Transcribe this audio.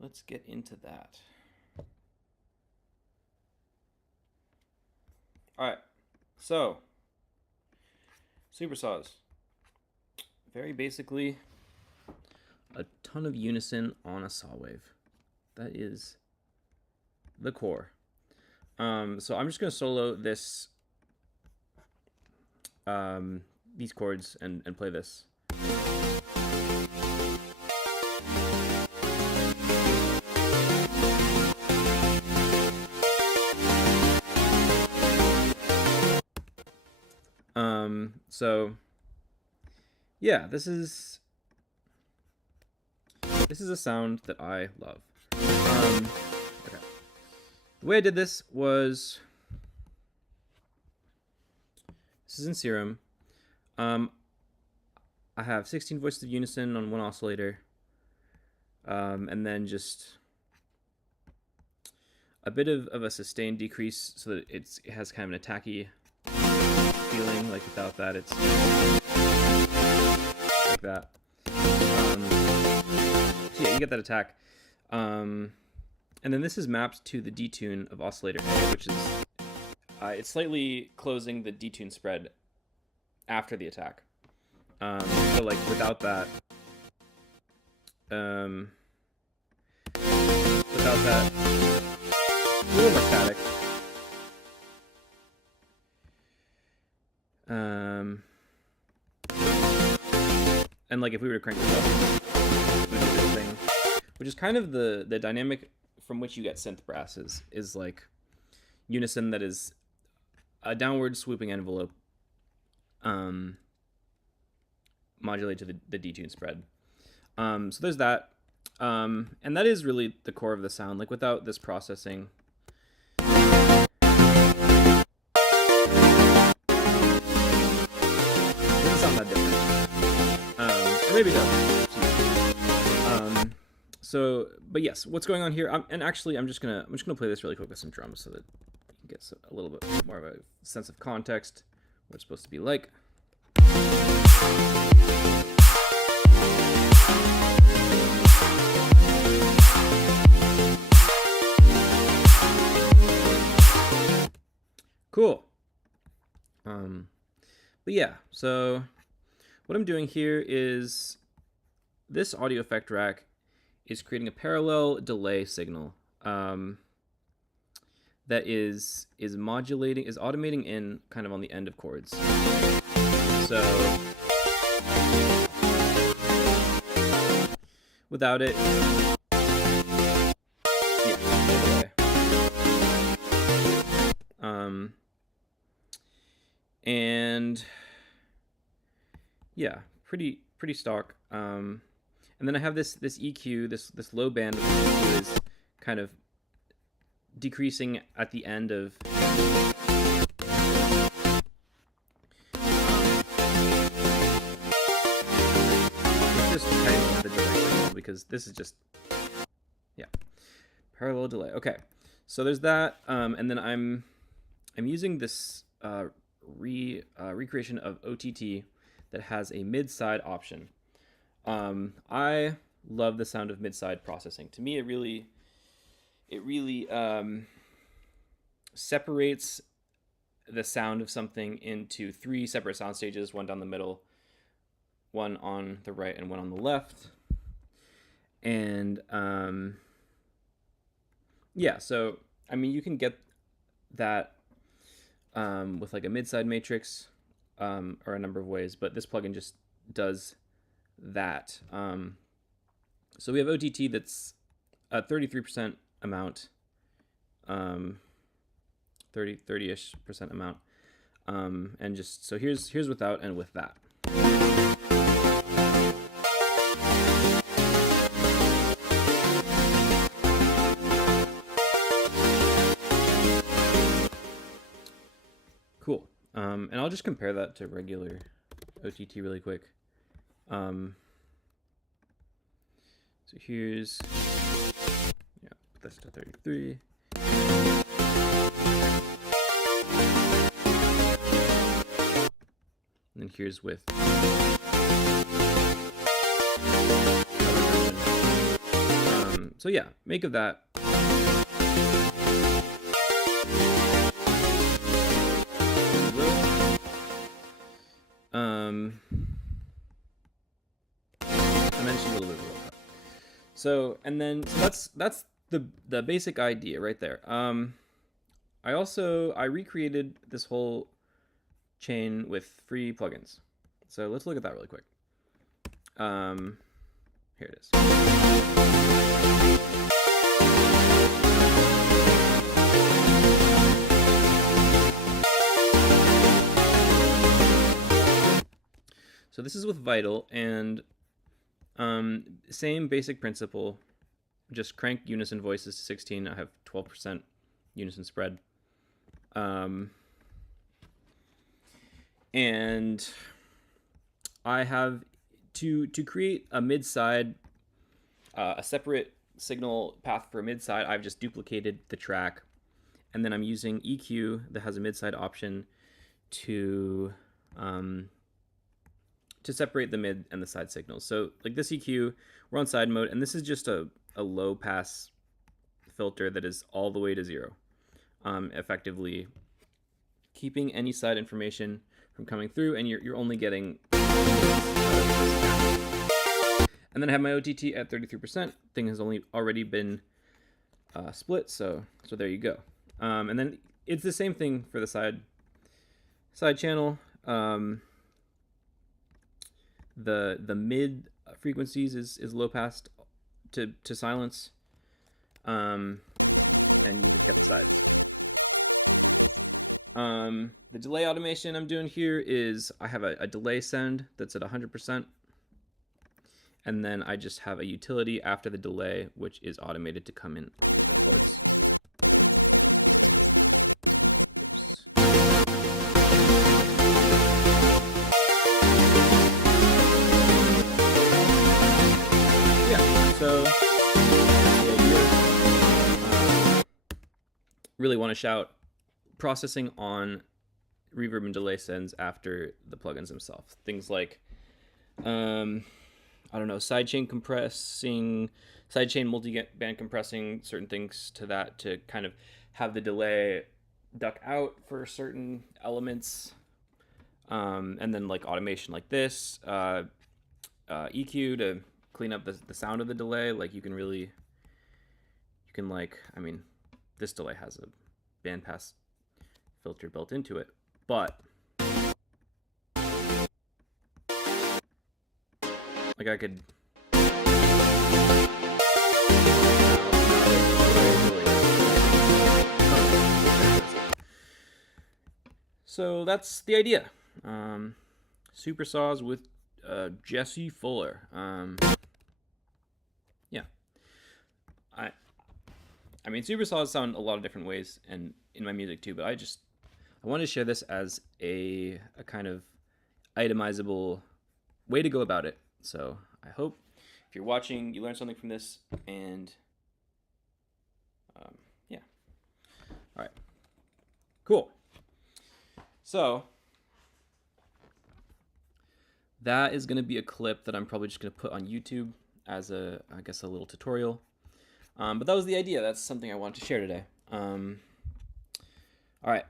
let's get into that. All right, so Supersaws. Very basically, a ton of unison on a saw wave. That is the core. So I'm just gonna solo this, these chords and play this. So yeah, this is a sound that I love. Okay. The way I did this was, this is in Serum. I have 16 voices of unison on one oscillator, and then just a bit of a sustained decrease so that it has kind of an attacky feeling. Like without that, it's like that. So yeah, you get that attack. And then this is mapped to the detune of oscillator A, which is it's slightly closing the detune spread after the attack. So like without that, a little more static. And like if we were to crank this up, we do this thing, which is kind of the dynamic from which you get synth brasses, is like unison that is a downward swooping envelope, modulated to the detune spread. So there's that, and that is really the core of the sound. Like without this processing, maybe it does. So, but yes, what's going on here? And actually, I'm just gonna play this really quick with some drums so that you get a little bit more of a sense of context, what it's supposed to be like. Cool. But yeah, so what I'm doing here is this audio effect rack is creating a parallel delay signal that is automating in kind of on the end of chords. So without it, yeah, delay. And yeah, pretty stock. And then I have this EQ, this low band of EQ is kind of decreasing at the end of it's just kind of the delay signal, because this is just, yeah, parallel delay. Okay, so there's that, and then I'm using this recreation of OTT that has a mid-side option. I love the sound of mid-side processing. To me, it really separates the sound of something into 3 separate sound stages, one down the middle, one on the right, and one on the left. And yeah, so I mean, you can get that with like a mid-side matrix, or a number of ways, but this plugin just does that. So we have OTT that's a 33% amount, 30-ish% amount, and just so here's without and with that. Cool. And I'll just compare that to regular OTT really quick. So here's, yeah, put this to 33. And then here's with. So yeah, make of that. I mentioned a little bit of World Cup. So, and then so that's the basic idea right there. I recreated this whole chain with free plugins. So let's look at that really quick. Here it is. So this is with Vital, and same basic principle, just crank unison voices to 16. I have 12% unison spread. And I have to create a mid-side, a separate signal path for a mid-side. I've just duplicated the track, and then I'm using EQ that has a mid-side option to separate the mid and the side signals. So like this EQ, we're on side mode, and this is just a low pass filter that is all the way to 0, effectively keeping any side information from coming through, and you're only getting. And then I have my OTT at 33%. Thing has already been split, so there you go. And then it's the same thing for the side channel. The mid frequencies is low pass to silence, and you just get the sides. The delay automation I'm doing here is I have a delay send that's at 100%, and then I just have a utility after the delay which is automated to come in the ports. So the idea, really want to shout processing on reverb and delay sends after the plugins themselves. Things like, I don't know, sidechain compressing, sidechain multi-band compressing, certain things to that to kind of have the delay duck out for certain elements. And then like automation like this, EQ to clean up the sound of the delay. Like you can like, I mean, this delay has a bandpass filter built into it, but like I could so that's the idea. Supersaws with Jesse Fuller. Yeah, I mean, supersaws sound a lot of different ways, and in my music too. But I wanted to share this as a kind of itemizable way to go about it. So I hope if you're watching, you learned something from this, and yeah. All right, cool. So that is going to be a clip that I'm probably just going to put on YouTube as I guess a little tutorial. But that was the idea. That's something I wanted to share today. All right.